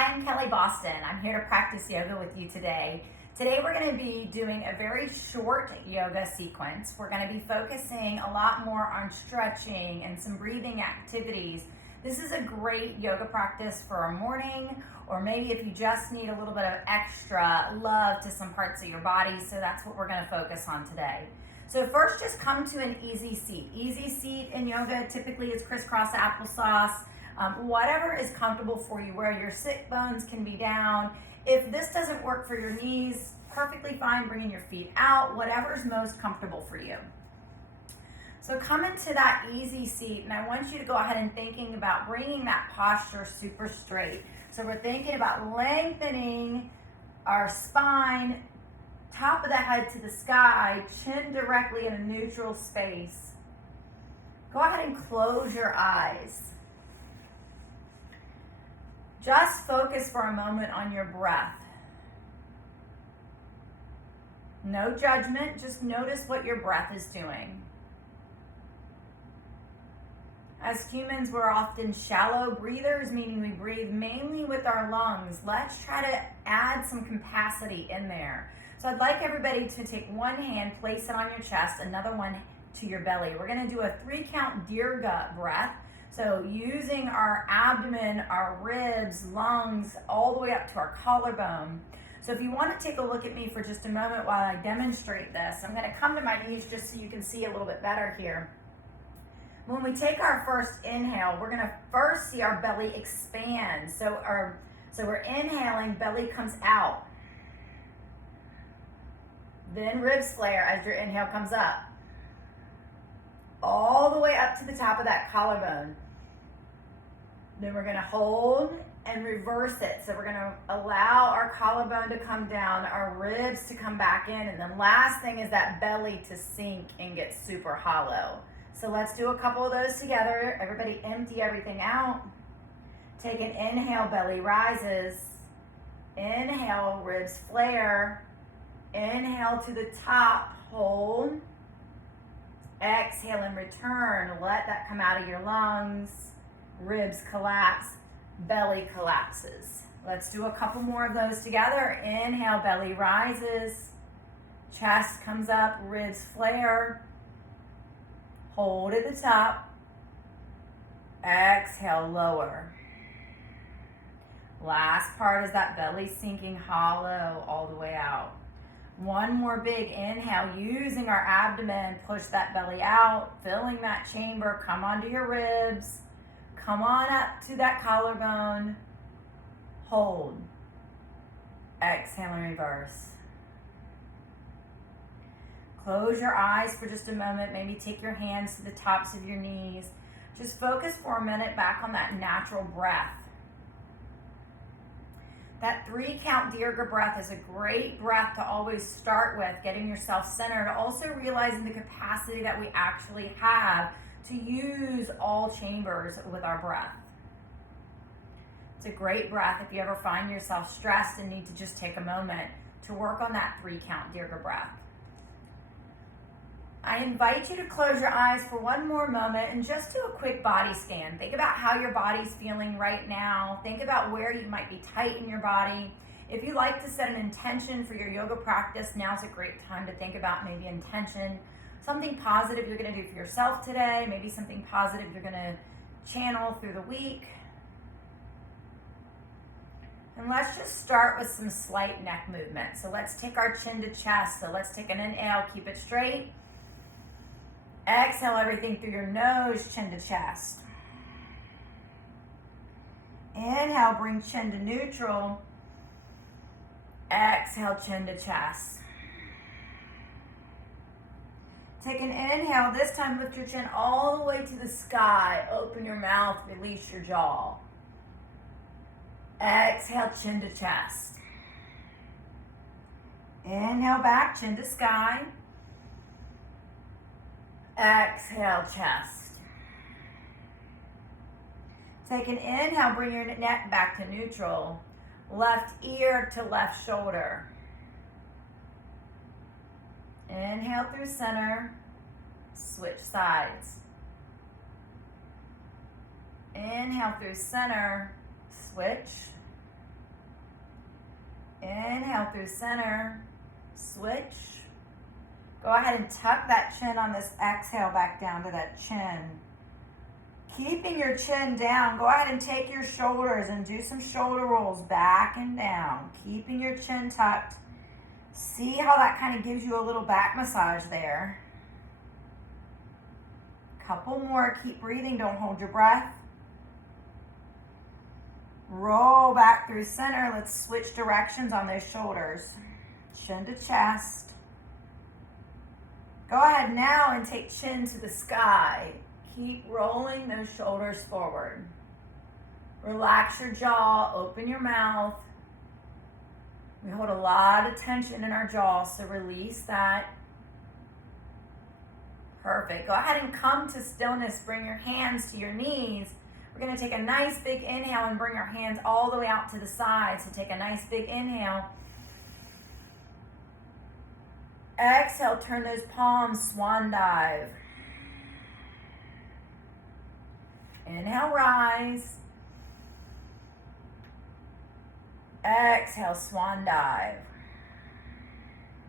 Hi, I'm Kellie Boston. I'm here to practice yoga with you today. Today we're going to be doing a very short yoga sequence. We're going to be focusing a lot more on stretching and some breathing activities. This is a great yoga practice for a morning, or maybe if you just need a little bit of extra love to some parts of your body, so that's what we're going to focus on today. So first, just come to an easy seat. Easy seat in yoga typically is crisscross applesauce. Whatever is comfortable for you, where your sit bones can be down. If this doesn't work for your knees, perfectly fine bringing your feet out, whatever is most comfortable for you. So come into that easy seat, and I want you to go ahead and thinking about bringing that posture super straight. So we're thinking about lengthening our spine, top of the head to the sky, chin directly in a neutral space. Go ahead and close your eyes. Just focus for a moment on your breath. No judgment, just notice what your breath is doing. As humans, we're often shallow breathers, meaning we breathe mainly with our lungs. Let's try to add some capacity in there. So I'd like everybody to take one hand, place it on your chest, another one to your belly. We're going to do a 3-count Dirga breath. So using our abdomen, our ribs, lungs, all the way up to our collarbone. So if you want to take a look at me for just a moment while I demonstrate this, I'm going to come to my knees just so you can see a little bit better here. When we take our first inhale, we're going to first see our belly expand. So we're inhaling, belly comes out. Then ribs flare as your inhale comes up. All the way up to the top of that collarbone. Then we're going to hold and reverse it. So we're going to allow our collarbone to come down, our ribs to come back in, and the last thing is that belly to sink and get super hollow. So let's do a couple of those together. Everybody empty everything out. Take an inhale, belly rises. Inhale, ribs flare. Inhale to the top, hold. Exhale and return. Let that come out of your lungs. Ribs collapse. Belly collapses. Let's do a couple more of those together. Inhale, belly rises. Chest comes up, ribs flare. Hold at the top. Exhale, lower. Last part is that belly sinking hollow all the way out. One more big inhale, using our abdomen, push that belly out, filling that chamber, come onto your ribs, come on up to that collarbone, hold, exhale and reverse. Close your eyes for just a moment, maybe take your hands to the tops of your knees. Just focus for a minute back on that natural breath. That 3-count Dirga breath is a great breath to always start with, getting yourself centered, also realizing the capacity that we actually have to use all chambers with our breath. It's a great breath if you ever find yourself stressed and need to just take a moment to work on that 3-count Dirga breath. I invite you to close your eyes for one more moment and just do a quick body scan. Think about how your body's feeling right now. Think about where you might be tight in your body. If you like to set an intention for your yoga practice, now's a great time to think about maybe intention. Something positive you're going to do for yourself today, maybe something positive you're going to channel through the week. And let's just start with some slight neck movement. So let's take our chin to chest. So let's take an inhale, keep it straight. Exhale everything through your nose, chin to chest. Inhale, bring chin to neutral. Exhale, chin to chest. Take an inhale, this time lift your chin all the way to the sky. Open your mouth, release your jaw. Exhale, chin to chest. Inhale back, chin to sky. Exhale, chest. Take an inhale, bring your neck back to neutral. Left ear to left shoulder. Inhale through center, switch sides. Inhale through center, switch. Inhale through center. Switch. Go ahead and tuck that chin on this exhale back down to that chin. Keeping your chin down, go ahead and take your shoulders and do some shoulder rolls back and down. Keeping your chin tucked. See how that kind of gives you a little back massage there. Couple more. Keep breathing. Don't hold your breath. Roll back through center. Let's switch directions on those shoulders. Chin to chest. Go ahead now and take chin to the sky. Keep rolling those shoulders forward. Relax your jaw. Open your mouth. We hold a lot of tension in our jaw, so release that. Perfect. Go ahead and come to stillness. Bring your hands to your knees. We're going to take a nice big inhale and bring our hands all the way out to the side. So take a nice big inhale. Exhale, turn those palms, swan dive. Inhale, rise. Exhale, swan dive.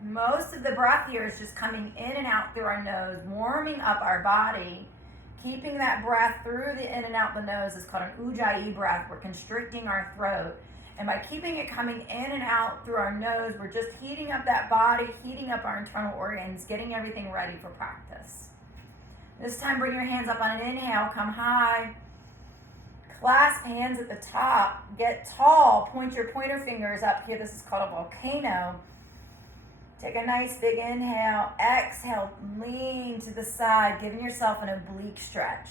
Most of the breath here is just coming in and out through our nose, warming up our body. Keeping that breath through the in and out the nose is called an ujjayi breath. We're constricting our throat. And by keeping it coming in and out through our nose, we're just heating up that body, heating up our internal organs, getting everything ready for practice. This time, bring your hands up on an inhale, come high. Clasp hands at the top, get tall, point your pointer fingers up here. This is called a volcano. Take a nice big inhale, exhale, lean to the side, giving yourself an oblique stretch.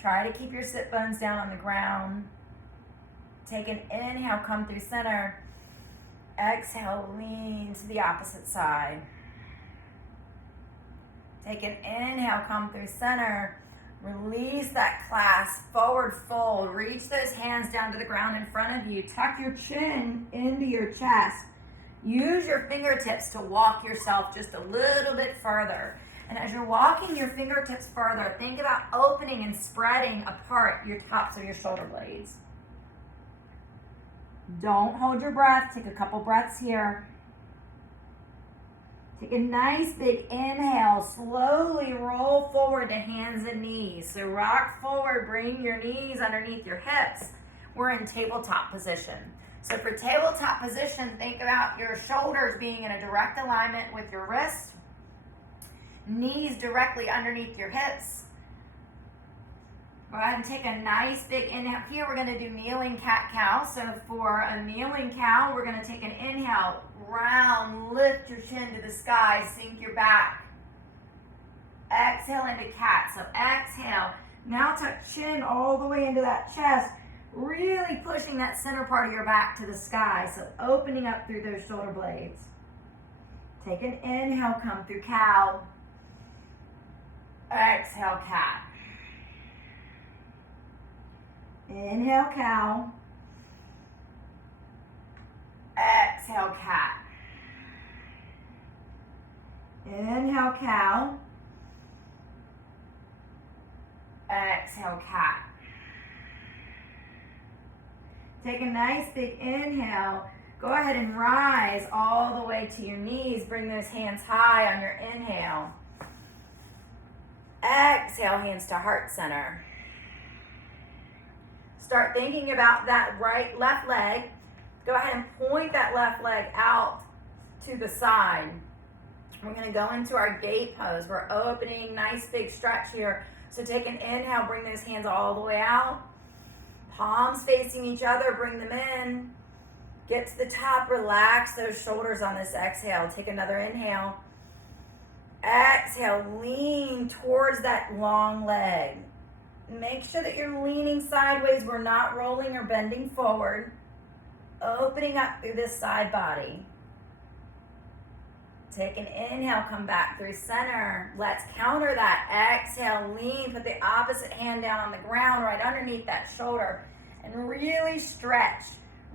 Try to keep your sit bones down on the ground. Take an inhale, come through center. Exhale, lean to the opposite side. Take an inhale, come through center. Release that clasp, forward fold. Reach those hands down to the ground in front of you. Tuck your chin into your chest. Use your fingertips to walk yourself just a little bit further. And as you're walking your fingertips further, think about opening and spreading apart your tops of your shoulder blades. Don't hold your breath. Take a couple breaths here. Take a nice big inhale. Slowly roll forward to hands and knees. So rock forward, bring your knees underneath your hips. We're in tabletop position. So for tabletop position, think about your shoulders being in a direct alignment with your wrist. Knees directly underneath your hips. Go ahead and take a nice big inhale. Here we're going to do kneeling cat-cow. So for a kneeling cow, we're going to take an inhale, round, lift your chin to the sky, sink your back. Exhale into cat. So exhale. Now tuck chin all the way into that chest, really pushing that center part of your back to the sky. So opening up through those shoulder blades. Take an inhale, come through cow. Exhale, cat. Inhale, cow. Exhale, cat. Inhale, cow. Exhale, cat. Take a nice big inhale. Go ahead and rise all the way to your knees. Bring those hands high on your inhale. Exhale, hands to heart center. Start thinking about that left leg. Go ahead and point that left leg out to the side. We're going to go into our gate pose. We're opening, nice big stretch here. So take an inhale, bring those hands all the way out. Palms facing each other, bring them in. Get to the top, relax those shoulders on this exhale. Take another inhale. Exhale, lean towards that long leg. Make sure that you're leaning sideways. We're not rolling or bending forward. Opening up through this side body. Take an inhale, come back through center. Let's counter that. Exhale, lean. Put the opposite hand down on the ground right underneath that shoulder. And really stretch.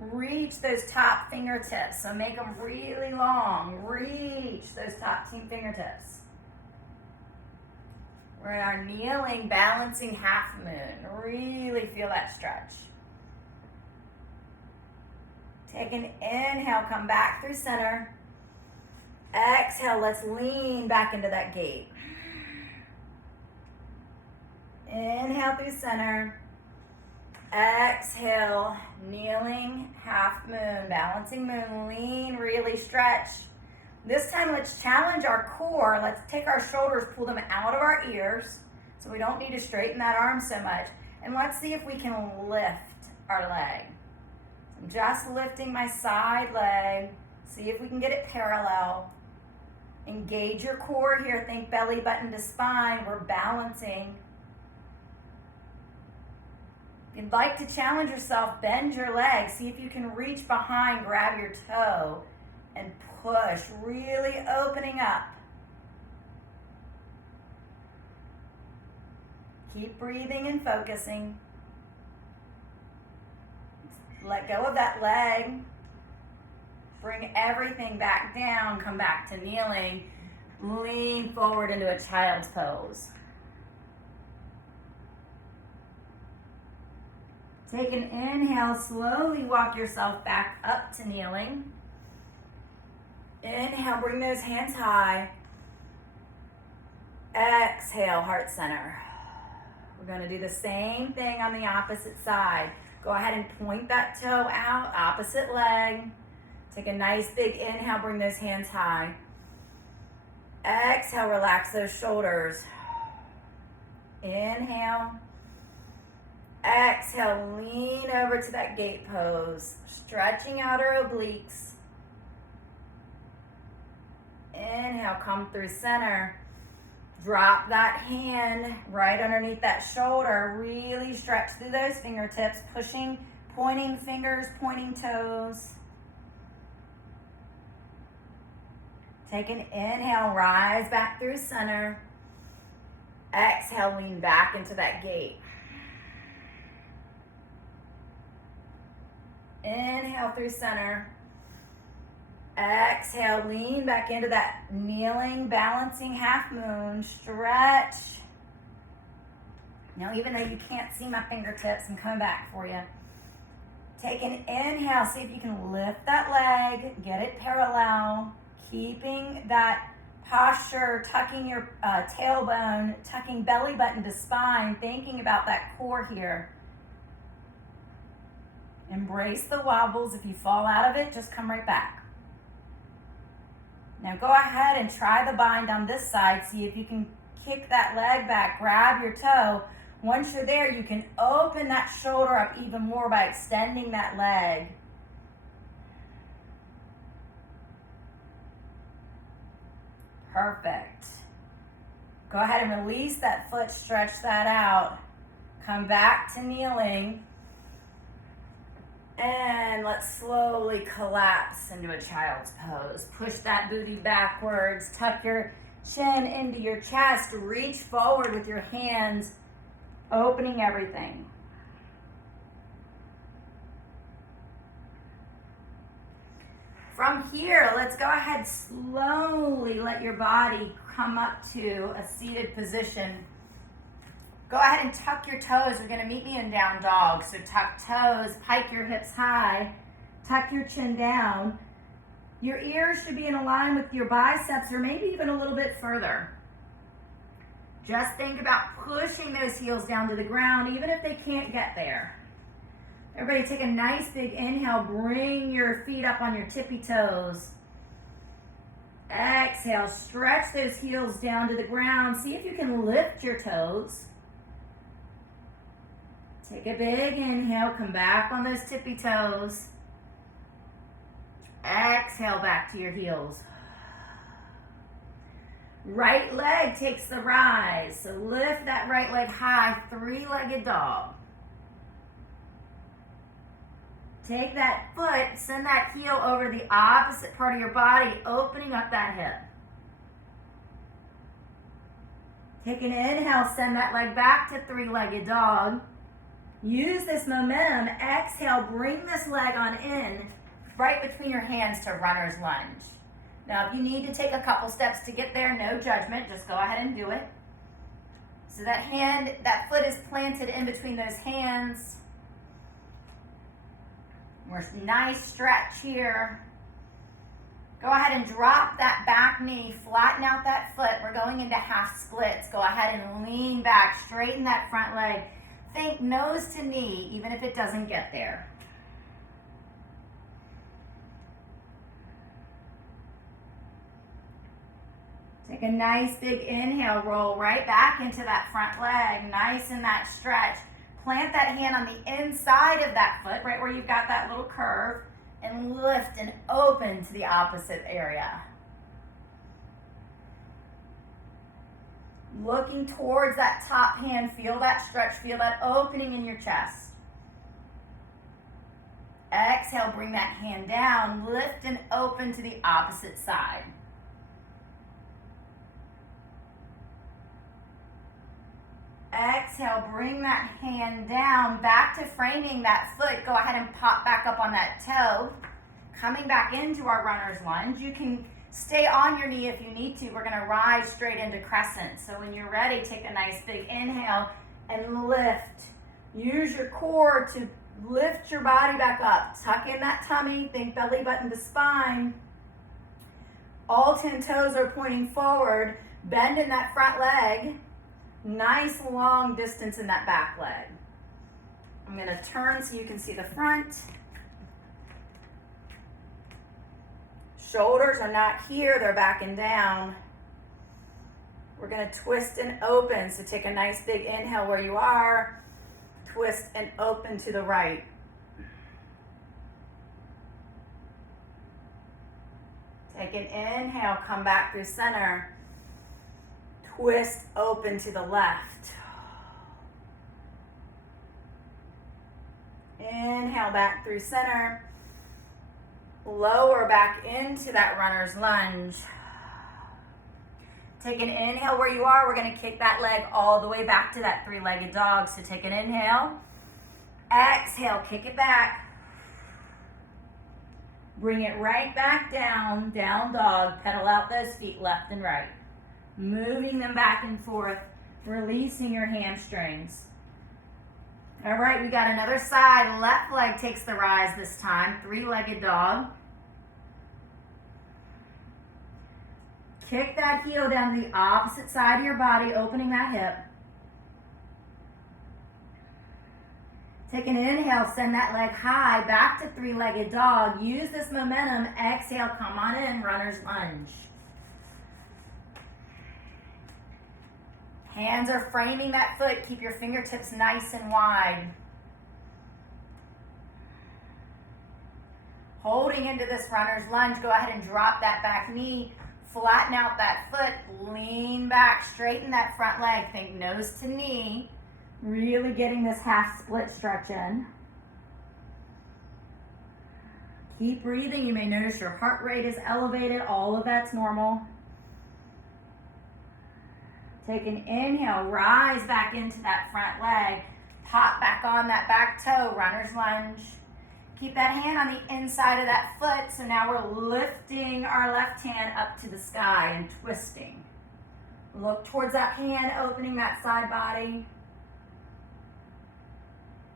Reach those top fingertips. So make them really long. Reach those top two fingertips. We're in our kneeling, balancing half moon. Really feel that stretch. Take an inhale, come back through center. Exhale, let's lean back into that gate. Inhale through center. Exhale, kneeling, half moon, balancing moon, lean, really stretch. This time, let's challenge our core. Let's take our shoulders, pull them out of our ears, so we don't need to straighten that arm so much. And let's see if we can lift our leg. I'm just lifting my side leg. See if we can get it parallel. Engage your core here. Think belly button to spine. We're balancing. If you'd like to challenge yourself, bend your leg. See if you can reach behind, grab your toe, and push, really opening up. Keep breathing and focusing. Let go of that leg. Bring everything back down. Come back to kneeling. Lean forward into a child's pose. Take an inhale. Slowly walk yourself back up to kneeling. Inhale, bring those hands high. Exhale, heart center. We're going to do the same thing on the opposite side. Go ahead and point that toe out, opposite leg. Take a nice big inhale, bring those hands high. Exhale, relax those shoulders. Inhale. Exhale, lean over to that gate pose, stretching out our obliques. Inhale, come through center. Drop that hand right underneath that shoulder. Really stretch through those fingertips, pushing, pointing fingers, pointing toes. Take an inhale, rise back through center. Exhale, lean back into that gate. Inhale through center. Exhale, lean back into that kneeling, balancing half moon. Stretch. Now, even though you can't see my fingertips, I'm coming back for you. Take an inhale. See if you can lift that leg, get it parallel, keeping that posture, tucking your tailbone, tucking belly button to spine, thinking about that core here. Embrace the wobbles. If you fall out of it, just come right back. Now go ahead and try the bind on this side. See if you can kick that leg back, grab your toe. Once you're there, you can open that shoulder up even more by extending that leg. Perfect. Go ahead and release that foot, stretch that out. Come back to kneeling. And let's slowly collapse into a child's pose. Push that booty backwards. Tuck your chin into your chest. Reach forward with your hands, opening everything. From here, let's go ahead, slowly let your body come up to a seated position. Go ahead and tuck your toes. We're going to meet me in down dog. So tuck toes, pike your hips high, tuck your chin down. Your ears should be in line with your biceps or maybe even a little bit further. Just think about pushing those heels down to the ground, even if they can't get there. Everybody take a nice big inhale. Bring your feet up on your tippy toes. Exhale, stretch those heels down to the ground. See if you can lift your toes. Take a big inhale, come back on those tippy toes. Exhale back to your heels. Right leg takes the rise. So lift that right leg high, three-legged dog. Take that foot, send that heel over the opposite part of your body, opening up that hip. Take an inhale, send that leg back to three-legged dog. Use this momentum. Exhale, bring this leg on in, right between your hands to runner's lunge. Now, if you need to take a couple steps to get there, no judgment. Just go ahead and do it. So that foot is planted in between those hands. We're nice stretch here. Go ahead and drop that back knee, flatten out that foot. We're going into half splits. Go ahead and lean back, straighten that front leg. Think nose to knee, even if it doesn't get there. Take a nice big inhale, roll right back into that front leg, nice in that stretch. Plant that hand on the inside of that foot, right where you've got that little curve, and lift and open to the opposite area. Looking towards that top hand, feel that stretch, feel that opening in your chest. Exhale, bring that hand down, lift and open to the opposite side. Exhale, bring that hand down, back to framing that foot. Go ahead and pop back up on that toe. Coming back into our runner's lunge. You can stay on your knee if you need to. We're gonna rise straight into crescent. So when you're ready, take a nice big inhale and lift. Use your core to lift your body back up. Tuck in that tummy, think belly button to spine. All 10 toes are pointing forward. Bend in that front leg. Nice long distance in that back leg. I'm going to turn so you can see the front. Shoulders are not here, they're backing down. We're going to twist and open, so take a nice big inhale where you are. Twist and open to the right. Take an inhale, come back through center. Twist open to the left. Inhale back through center. Lower back into that runner's lunge. Take an inhale where you are. We're going to kick that leg all the way back to that three-legged dog. So take an inhale. Exhale, kick it back. Bring it right back down, down dog. Pedal out those feet left and right. Moving them back and forth, releasing your hamstrings. All right, we got another side. Left leg takes the rise this time, three-legged dog. Kick that heel down to the opposite side of your body, opening that hip. Take an inhale, send that leg high, back to three-legged dog. Use this momentum. Exhale, come on in, runner's lunge. Hands are framing that foot. Keep your fingertips nice and wide. Holding into this runner's lunge, go ahead and drop that back knee. Flatten out that foot. Lean back. Straighten that front leg. Think nose to knee. Really getting this half split stretch in. Keep breathing. You may notice your heart rate is elevated. All of that's normal. Take an inhale, rise back into that front leg. Pop back on that back toe, runner's lunge. Keep that hand on the inside of that foot. So now we're lifting our left hand up to the sky and twisting. Look towards that hand, opening that side body.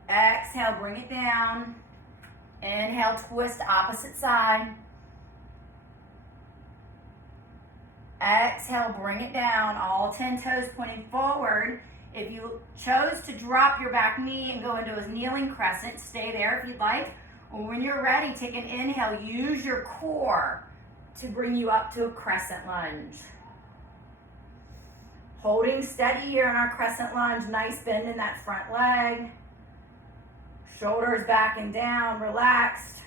Exhale, bring it down. Inhale, twist opposite side. Exhale, bring it down, all 10 toes pointing forward. If you chose to drop your back knee and go into a kneeling crescent, stay there if you'd like. Or when you're ready, take an inhale, use your core to bring you up to a crescent lunge. Holding steady here in our crescent lunge, nice bend in that front leg. Shoulders back and down, relaxed.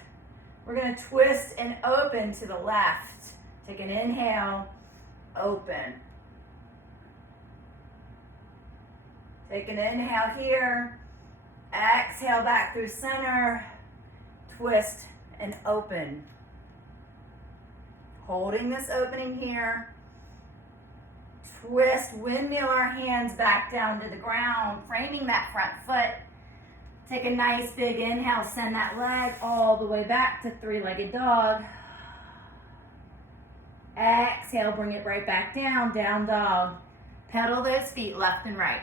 We're gonna twist and open to the left. Take an inhale. Open. Take an inhale here. Exhale back through center. Twist and open. Holding this opening here. Twist, windmill our hands back down to the ground, framing that front foot. Take a nice big inhale, send that leg all the way back to three-legged dog. Exhale, bring it right back down, down dog. Pedal those feet left and right.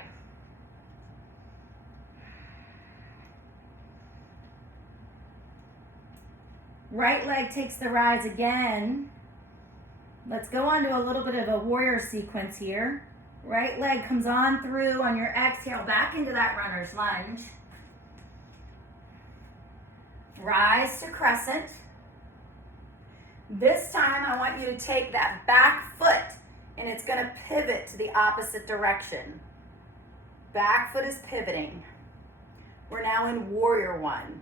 Right leg takes the rise again. Let's go on to a little bit of a warrior sequence here. Right leg comes on through on your exhale back into that runner's lunge. Rise to crescent. This time I want you to take that back foot and it's going to pivot to the opposite direction. Back foot is pivoting. We're now in warrior one.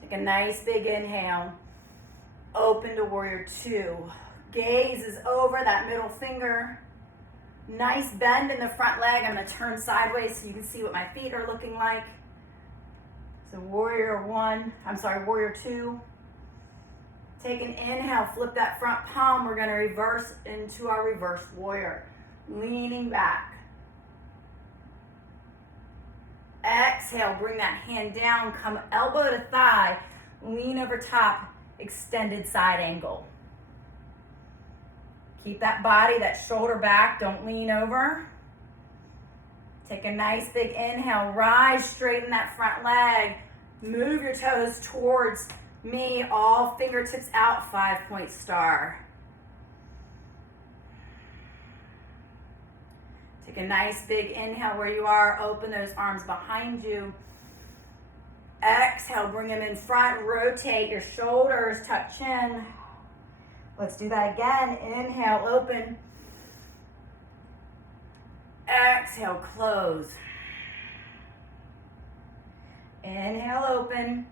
Take a nice big inhale. Open to warrior two. Gaze is over that middle finger. Nice bend in the front leg. I'm going to turn sideways so you can see what my feet are looking like. So warrior two. Take an inhale, flip that front palm. We're going to reverse into our reverse warrior. Leaning back. Exhale, bring that hand down, come elbow to thigh, lean over top, extended side angle. Keep that body, that shoulder back, don't lean over. Take a nice big inhale, rise, straighten that front leg, move your toes towards me, all fingertips out, 5-point star. Take a nice big inhale where you are, open those arms behind you. Exhale, bring them in front, rotate your shoulders, tuck chin. Let's do that again. Inhale, open. Exhale, close. Inhale, open.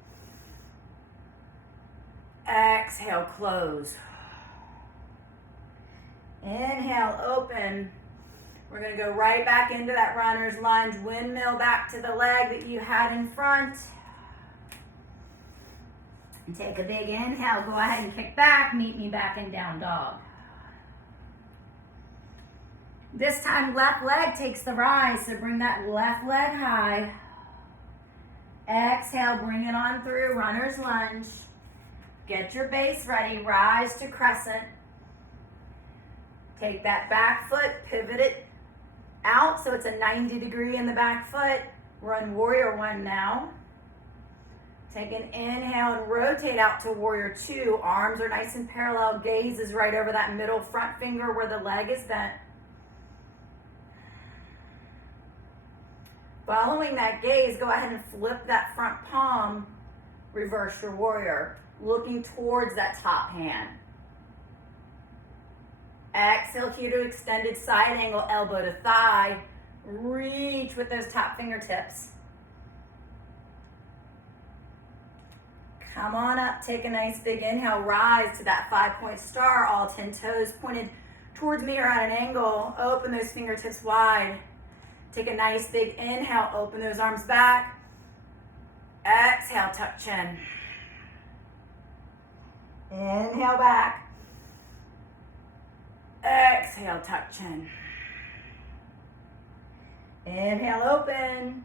Exhale, close. Inhale, open. We're going to go right back into that runner's lunge. Windmill back to the leg that you had in front. And take a big inhale. Go ahead and kick back. Meet me back in down dog. This time, left leg takes the rise. So bring that left leg high. Exhale, bring it on through. Runner's lunge. Get your base ready. Rise to crescent. Take that back foot, pivot it out so it's a 90-degree in the back foot. Run warrior one now. Take an inhale and rotate out to warrior two. Arms are nice and parallel. Gaze is right over that middle front finger where the leg is bent. Following that gaze, go ahead and flip that front palm. Reverse your warrior, looking towards that top hand. Exhale here to extended side angle, elbow to thigh. Reach with those top fingertips. Come on up, take a nice big inhale, rise to that 5-point star, all 10 toes pointed towards me or at an angle. Open those fingertips wide. Take a nice big inhale, open those arms back. Exhale, tuck chin. Inhale back. Exhale, tuck chin. Inhale, open.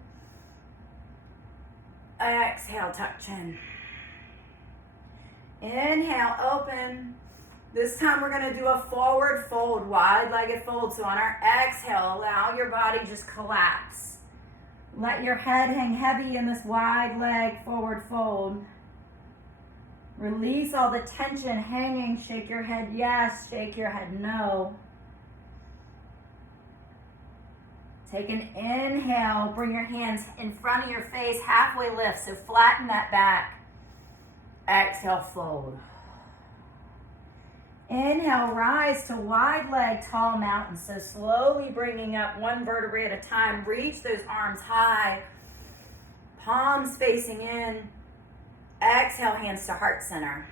Exhale, tuck chin. Inhale, open. This time we're going to do a forward fold, wide-legged fold. So on our exhale, allow your body just collapse. Let your head hang heavy in this wide leg forward fold. Release all the tension hanging. Shake your head yes, shake your head no. Take an inhale. Bring your hands in front of your face, halfway lift. So flatten that back. Exhale, fold. Inhale, rise to wide leg, tall mountain. So slowly bringing up one vertebrae at a time. Reach those arms high. Palms facing in. Exhale, hands to heart center.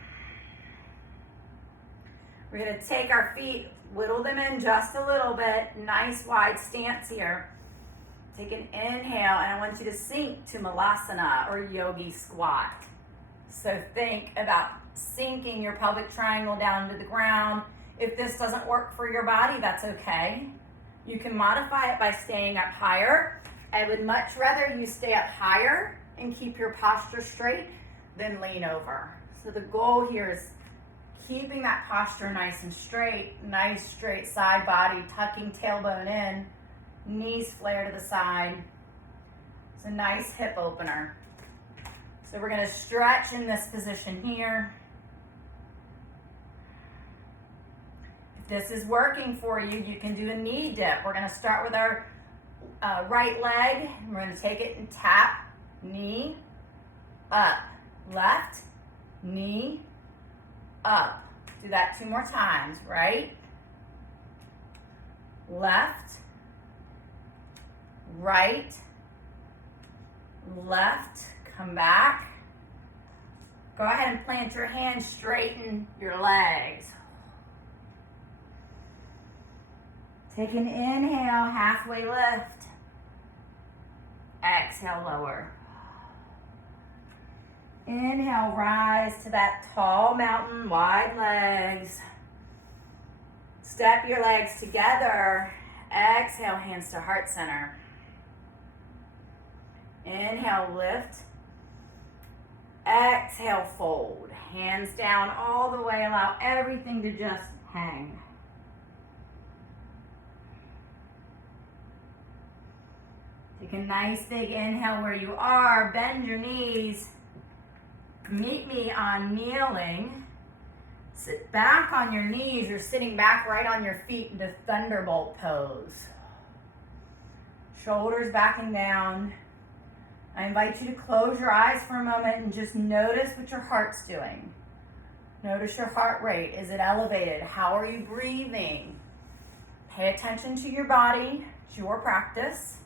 We're going to take our feet, whittle them in just a little bit. Nice wide stance here. Take an inhale, and I want you to sink to Malasana or Yogi Squat. So think about sinking your pelvic triangle down to the ground. If this doesn't work for your body, that's okay. You can modify it by staying up higher. I would much rather you stay up higher and keep your posture straight than lean over. So the goal here is keeping that posture nice and straight, nice straight side body, tucking tailbone in, knees flare to the side. It's a nice hip opener. So we're going to stretch in this position here. If this is working for you, you can do a knee dip. We're going to start with our right leg. We're going to take it and tap, knee, up, left, knee, up. Do that 2 more times. Right, left, right, left. Come back. Go ahead and plant your hands, straighten your legs. Take an inhale, halfway lift. Exhale, lower. Inhale, rise to that tall mountain, wide legs. Step your legs together. Exhale, hands to heart center. Inhale, lift. Exhale, fold. Hands down all the way. Allow everything to just hang. Take a nice big inhale where you are. Bend your knees. Meet me on kneeling. Sit back on your knees. You're sitting back right on your feet into thunderbolt pose. Shoulders backing down. I invite you to close your eyes for a moment and just notice what your heart's doing. Notice your heart rate. Is it elevated? How are you breathing? Pay attention to your body. It's your practice.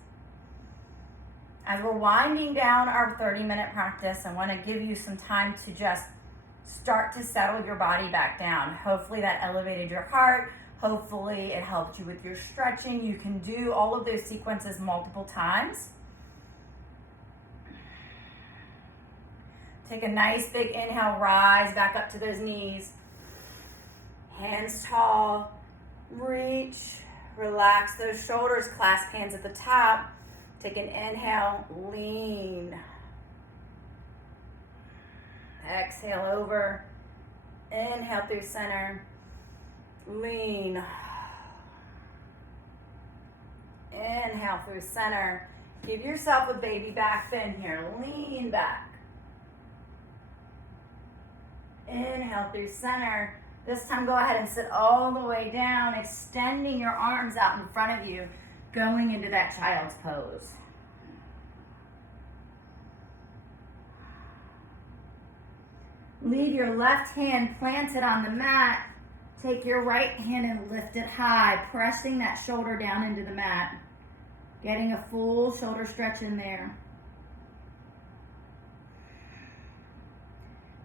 As we're winding down our 30-minute practice, I want to give you some time to just start to settle your body back down. Hopefully that elevated your heart. Hopefully it helped you with your stretching. You can do all of those sequences multiple times. Take a nice big inhale, rise back up to those knees. Hands tall, reach, relax those shoulders, clasp hands at the top. Take an inhale, lean. Exhale over, inhale through center, lean. Inhale through center. Give yourself a baby back bend here, lean back. Inhale through center. This time go ahead and sit all the way down, extending your arms out in front of you, going into that child's pose. Leave your left hand planted on the mat. Take your right hand and lift it high, pressing that shoulder down into the mat. Getting a full shoulder stretch in there.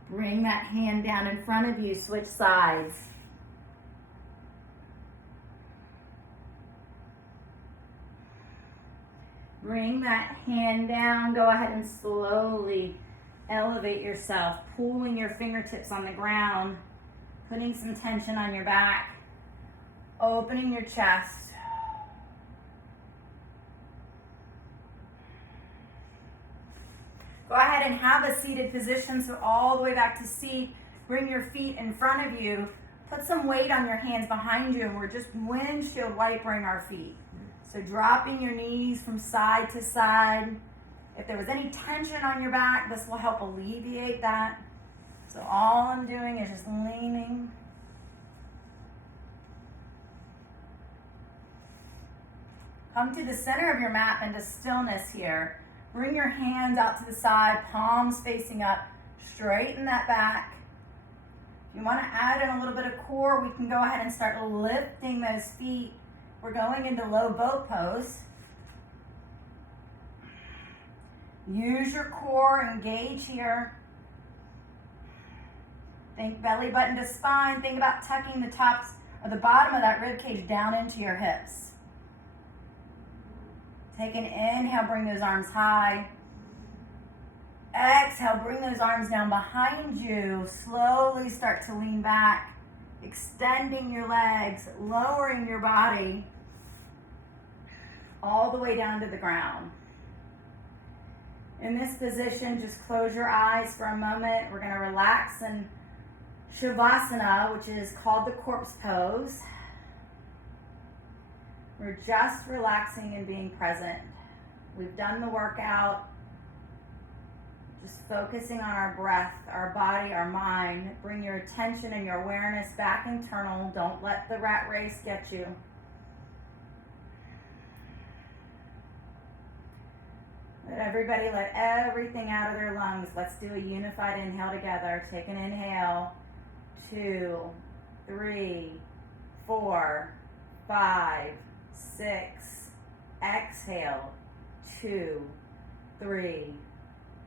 Bring that hand down in front of you, switch sides. Bring that hand down, go ahead and slowly elevate yourself, pulling your fingertips on the ground, putting some tension on your back, opening your chest. Go ahead and have a seated position, so all the way back to seat. Bring your feet in front of you. Put some weight on your hands behind you, and we're just windshield wipering our feet. So dropping your knees from side to side. If there was any tension on your back, this will help alleviate that. So all I'm doing is just leaning. Come to the center of your mat into stillness here. Bring your hands out to the side, palms facing up. Straighten that back. If you want to add in a little bit of core, we can go ahead and start lifting those feet. We're going into low boat pose. Use your core, engage here. Think belly button to spine. Think about tucking the tops or the bottom of that rib cage down into your hips. Take an inhale, bring those arms high. Exhale, bring those arms down behind you. Slowly start to lean back, extending your legs, lowering your body all the way down to the ground. In this position, just close your eyes for a moment. We're going to relax in Shavasana, which is called the corpse pose. We're just relaxing and being present. We've done the workout. Just focusing on our breath, our body, our mind. Bring your attention and your awareness back internal. Don't let the rat race get you. Let everything out of their lungs. Let's do a unified inhale together. Take an inhale. 2, 3, 4, 5, 6. Exhale. 2, 3,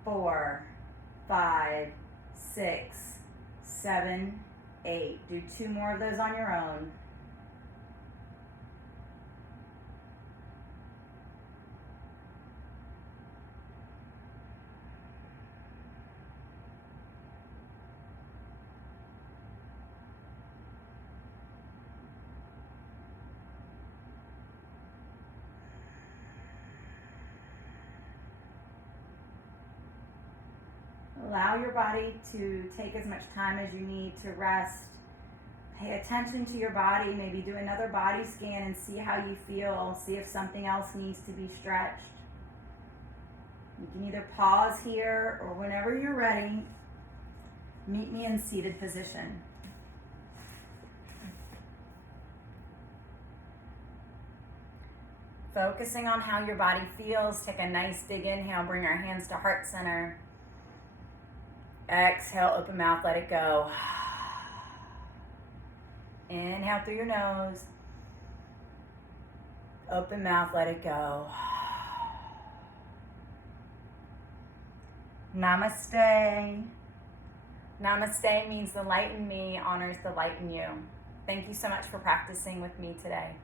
4, 5, 6, 7, 8. Do 2 more of those on your own. Allow your body to take as much time as you need to rest. Pay attention to your body. Maybe do another body scan and see how you feel. See if something else needs to be stretched. You can either pause here or whenever you're ready, meet me in seated position. Focusing on how your body feels. Take a nice big inhale. Bring our hands to heart center. Exhale, open mouth, let it go. Inhale through your nose. Open mouth, let it go. Namaste. Namaste means the light in me honors the light in you. Thank you so much for practicing with me today.